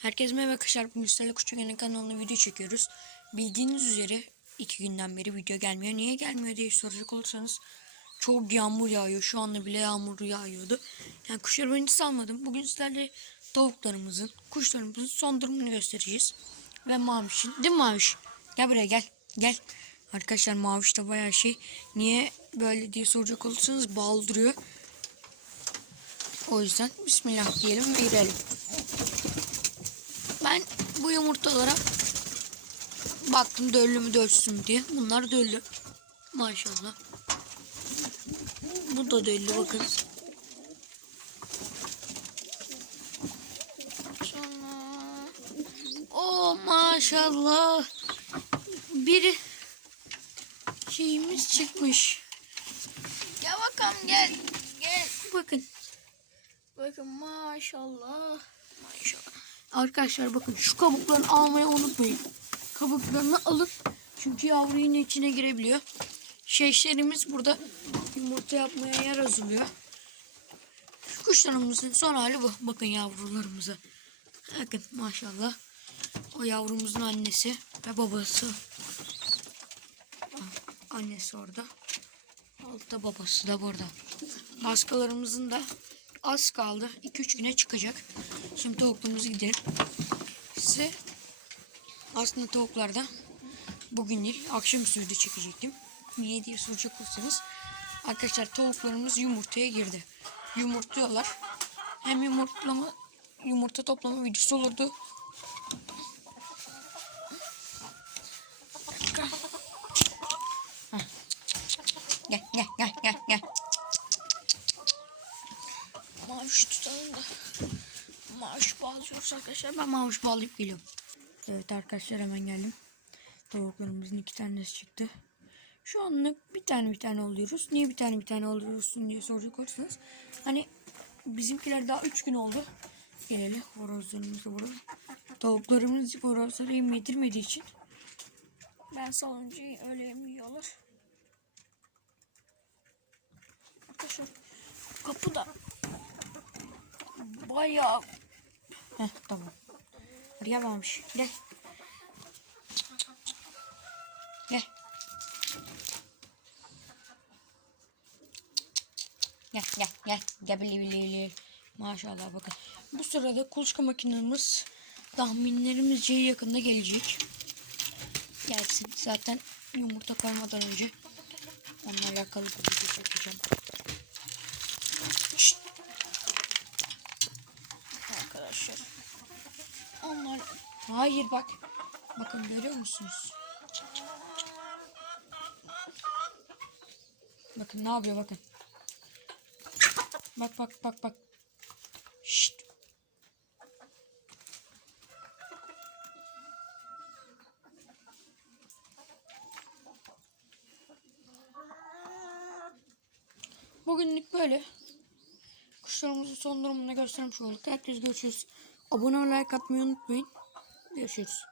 Herkese merhaba arkadaşlar. Bugün sizlerle Küçük kanalına video çekiyoruz. Bildiğiniz üzere iki günden beri video gelmiyor. Niye gelmiyor diye soracak olursanız çok yağmur yağıyor. Şu anda bile yağmur yağıyordu. Yani kuşları ben hiç salmadım. Bugün sizlerle tavuklarımızın, kuşlarımızın son durumunu göstereceğiz. Ve Maviş'in. Değil mi Maviş? Gel buraya gel. Gel. Arkadaşlar Maviş de bayağı şey. Niye böyle diye soracak olursanız baldırıyor. O yüzden Bismillah diyelim ve girelim. Bu yumurtalara baktım döllü mü dölsün diye. Bunlar döllü. Maşallah. Bu da döllü bakın. O maşallah. Bir şeyimiz çıkmış. Gel bakalım gel. Gel. Bakın. Bakın maşallah. Maşallah. Arkadaşlar bakın şu kabuklarını almayı unutmayın. Kabuklarını alın. Çünkü yavru yine içine girebiliyor. Şeşlerimiz burada yumurta yapmaya yer hazırlıyor. Şu kuşlarımızın son hali bu. Bakın yavrularımıza. Bakın maşallah. O yavrumuzun annesi ve babası. Annesi orada. Altta babası da burada. Baskalarımızın da az kaldı. 2-3 güne çıkacak. Şimdi tavuklarımızı gidelim. Size aslında tavuklarda bugün değil akşamüstü video çekecektim. Niye diye soracak olursanız arkadaşlar tavuklarımız yumurtaya girdi. Yumurtluyorlar. Hem yumurtlama yumurta toplama videosu olurdu. Gel gel gel gel gel. Maviş tutalım da. Bağlıyoruz arkadaşlar. Ben maviş bağlayıp geliyorum. Evet arkadaşlar hemen geldim. Tavuklarımızın iki tanesi çıktı. Şu anlık bir tane bir tane oluyoruz. Niye bir tane bir tane oluyorsun diye soracak olursanız. Hani bizimkiler daha üç gün oldu. Geleli horozlarımız da burada. Tavuklarımız horozları yem yedirmediği için ben salınca öyle yem yiyorlar. Arkadaşlar kapıda bayağı Heh tamam. Buraya varmış. Gel. Gel. Gel gel gel. Gel bili bili bili. Maşallah bakın. Bu sırada kuluçka makinemiz tahminlerimizce yakında gelecek. Gelsin. Zaten yumurta koymadan önce onunla alakalı bir video çekeceğim. Arkadaşlar. Onlar hayır bak. Bakın görüyor musunuz? Bakın ne yapıyor bakın. Bak bak bak bak. Şşt. Bugünlük böyle. Kuşlarımızın son durumunu göstermiş olduk. Herkes görüşürüz. Abone ol, like atmayı unutmayın. Görüşürüz.